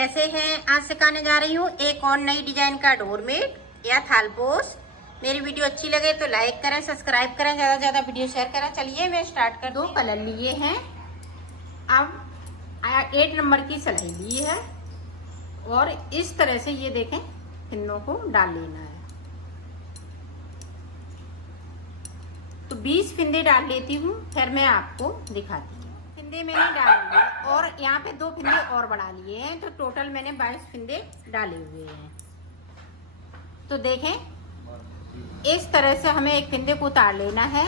कैसे हैं? आज सिखाने जा रही हूँ एक और नई डिजाइन का डोरमेट या थालपोश। मेरी वीडियो अच्छी लगे तो लाइक करें, सब्सक्राइब करें, ज्यादा से ज्यादा वीडियो शेयर करें। चलिए मैं स्टार्ट कर। 2 कलर लिए हैं। अब 8 नंबर की सिलाई ली है और इस तरह से ये देखें फिंदों को डाल लेना है। तो 20 फिंदे डाल लेती हूँ, फिर मैं आपको दिखाती हूँ। फिंदे मैंने डाल लिए और यहाँ पे 2 फिंदे और बढ़ा लिए हैं, तो टोटल मैंने 22 फिंदे डाले हुए हैं। तो देखें इस तरह से हमें एक फिंदे को उतार लेना है।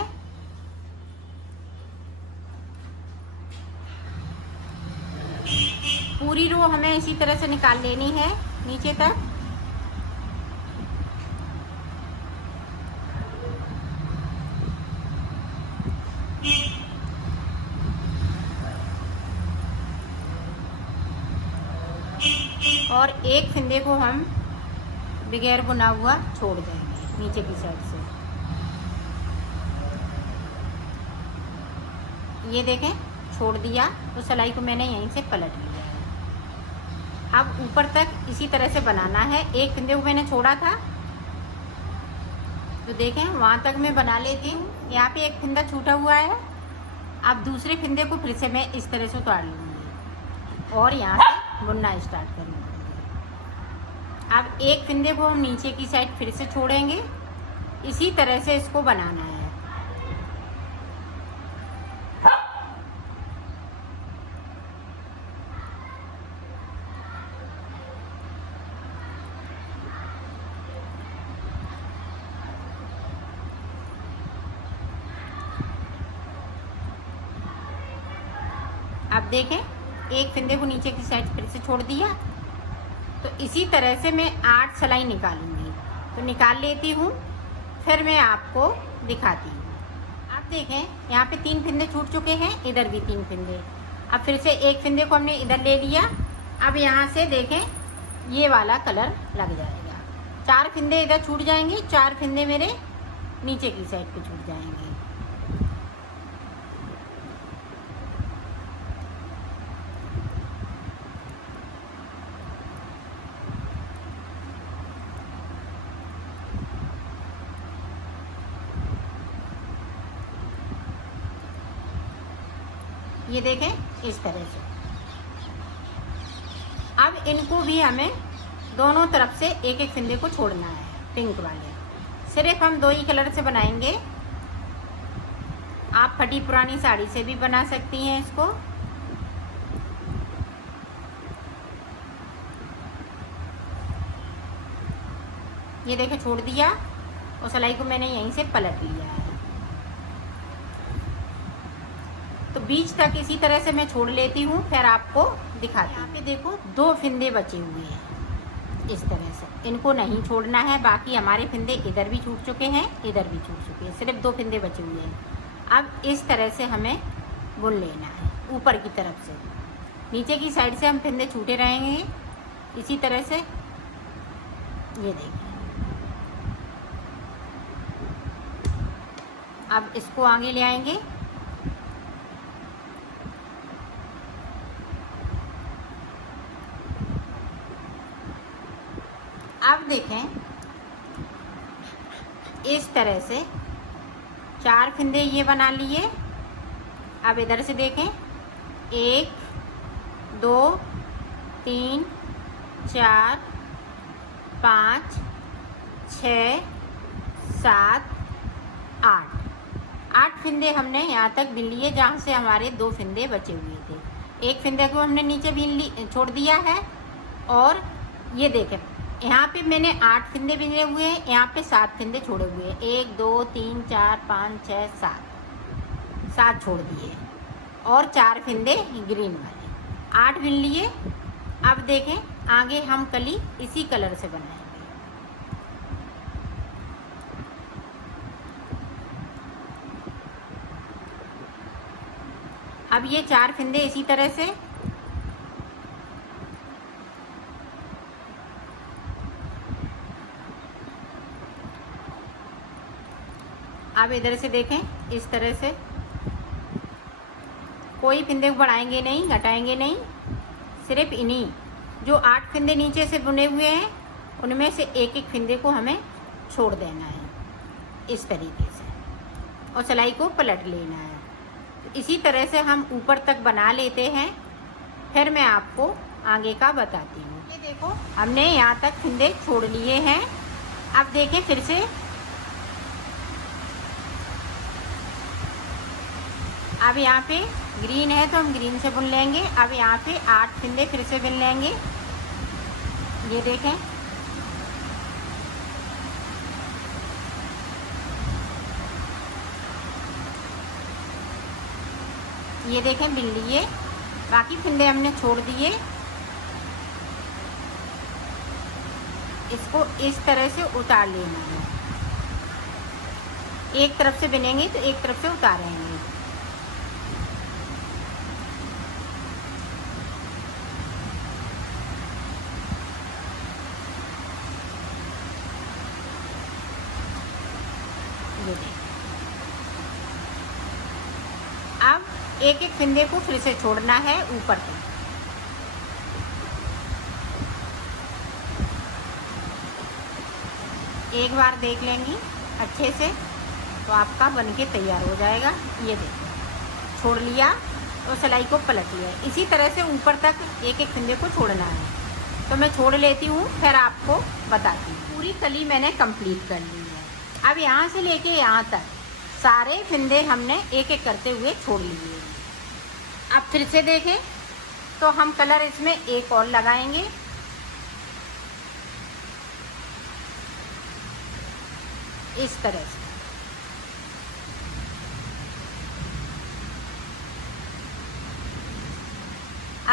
पूरी रो हमें इसी तरह से निकाल लेनी है नीचे तक। और एक फिंदे को हम बगैर बुना हुआ छोड़ देंगे नीचे की साइड से। ये देखें छोड़ दिया, तो सिलाई को मैंने यहीं से पलट लिया है। अब ऊपर तक इसी तरह से बनाना है। एक फिंदे को मैंने छोड़ा था, तो देखें वहां तक मैं बना लेती हूँ। यहाँ पे एक फिंदा छूटा हुआ है। अब दूसरे फिंदे को फिर से मैं इस तरह से उतार लूँगी और यहाँ से बुनना स्टार्ट करूँगी। अब एक फिंदे को हम नीचे की साइड फिर से छोड़ेंगे। इसी तरह से इसको बनाना है। अब देखें एक फिंदे को नीचे की साइड फिर से छोड़ दिया। तो इसी तरह से मैं 8 सिलाई निकालूंगी। तो निकाल लेती हूँ, फिर मैं आपको दिखाती हूँ। आप देखें यहाँ पे 3 फिंदे छूट चुके हैं, इधर भी 3 फिंदे। अब फिर से एक फिंदे को हमने इधर ले लिया। अब यहाँ से देखें ये वाला कलर लग जाएगा। 4 फिंदे इधर छूट जाएंगे, 4 फिंदे मेरे नीचे की साइड पे छूट जाएंगे। ये देखें इस तरह से। अब इनको भी हमें दोनों तरफ से एक एक फिंदे को छोड़ना है। पिंक वाले सिर्फ हम 2 ही कलर से बनाएंगे। आप फटी पुरानी साड़ी से भी बना सकती हैं इसको। ये देखें छोड़ दिया और सिलाई को मैंने यहीं से पलट लिया है। तो बीच तक इसी तरह से मैं छोड़ लेती हूँ, फिर आपको दिखाती हूँ। यहाँ पे देखो 2 फिंदे बचे हुए हैं इस तरह से। इनको नहीं छोड़ना है। बाकी हमारे फिंदे इधर भी छूट चुके हैं, इधर भी छूट चुके हैं। सिर्फ 2 फिंदे बचे हुए हैं। अब इस तरह से हमें बुन लेना है ऊपर की तरफ से। नीचे की साइड से हम फिंदे छूटे रहेंगे इसी तरह से। ये देखिए अब इसको आगे ले आएंगे। अब देखें इस तरह से 4 फिंदे ये बना लिए। अब इधर से देखें 1 2 3 4 5 6 7 8 फिंदे हमने यहाँ तक बिन लिए, जहाँ से हमारे 2 फिंदे बचे हुए थे। एक फिंदे को हमने नीचे छोड़ दिया है। और ये देखें यहाँ पे मैंने 8 फिंदे बिने हुए हैं, यहाँ पे 7 फिंदे छोड़े हुए हैं। 1 2 3 4 5 6 7 छोड़ दिए और 4 फिंदे ग्रीन वाले। 8 बिन लिए। अब देखें आगे हम कली इसी कलर से बनाएंगे। अब ये 4 फिंदे इसी तरह से। अब इधर से देखें इस तरह से। कोई फिंदे को बढ़ाएंगे नहीं, घटाएंगे नहीं, सिर्फ इन्हीं जो 8 फिंदे नीचे से बुने हुए हैं उनमें से एक एक फिंदे को हमें छोड़ देना है इस तरीके से, और सिलाई को पलट लेना है। तो इसी तरह से हम ऊपर तक बना लेते हैं, फिर मैं आपको आगे का बताती हूँ। ये देखो हमने यहाँ तक फिंदे छोड़ लिए हैं। अब देखें फिर से, अब यहाँ पे ग्रीन है तो हम ग्रीन से बुन लेंगे। अब यहाँ पे 8 फिंदे फिर से बुन लेंगे। ये देखें, ये देखें बिन लिए, बाकी फिंदे हमने छोड़ दिए। इसको इस तरह से उतार लेना है। एक तरफ से बिनेंगे तो एक तरफ से उतारेंगे। ये देखें, अब एक एक फिंदे को फिर से छोड़ना है ऊपर तक। एक बार देख लेंगी अच्छे से तो आपका बनके तैयार हो जाएगा। ये देखो, छोड़ लिया और सिलाई को पलट लिया। इसी तरह से ऊपर तक एक एक फिंदे को छोड़ना है। तो मैं छोड़ लेती हूँ, फिर आपको बताती हूँ। पूरी कली मैंने कंप्लीट कर ली है। अब यहाँ से लेके यहाँ तक सारे फिंदे हमने एक एक करते हुए छोड़ लिए। अब फिर से देखें तो हम कलर इसमें एक और लगाएंगे। इस तरह से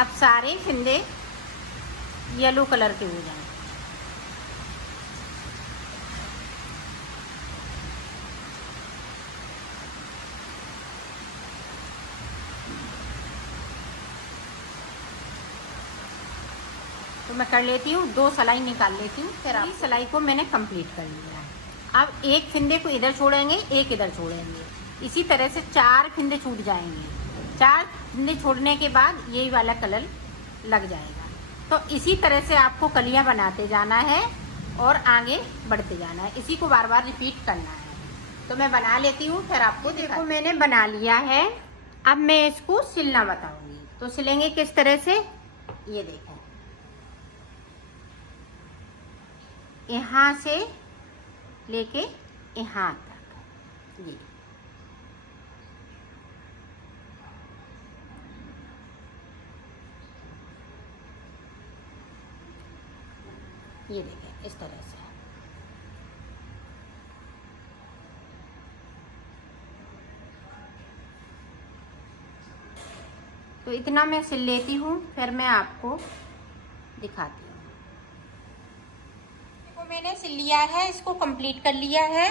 अब सारे फिंदे येलो कलर के हो जाएंगे। तो मैं कर लेती हूँ, 2 सिलाई निकाल लेती हूँ। फिर आप सिलाई को मैंने कंप्लीट कर लिया है। अब एक फिंदे को इधर छोड़ेंगे, एक इधर छोड़ेंगे। इसी तरह से 4 फिंदे छूट जाएंगे। 4 फिंदे छोड़ने के बाद यही वाला कलर लग जाएगा। तो इसी तरह से आपको कलियां बनाते जाना है और आगे बढ़ते जाना है। इसी को बार बार रिपीट करना है। तो मैं बना लेती हूँ, फिर आपको देखो मैंने बना लिया है। अब मैं इसको सिलना बताऊंगी। तो सिलेंगे किस तरह से, ये देखो, यहाँ से लेके यहाँ तक। ये देखें इस तरह से। तो इतना मैं सिल लेती हूँ, फिर मैं आपको दिखाती हूँ। देखो मैंने सिल लिया है, इसको कंप्लीट कर लिया है।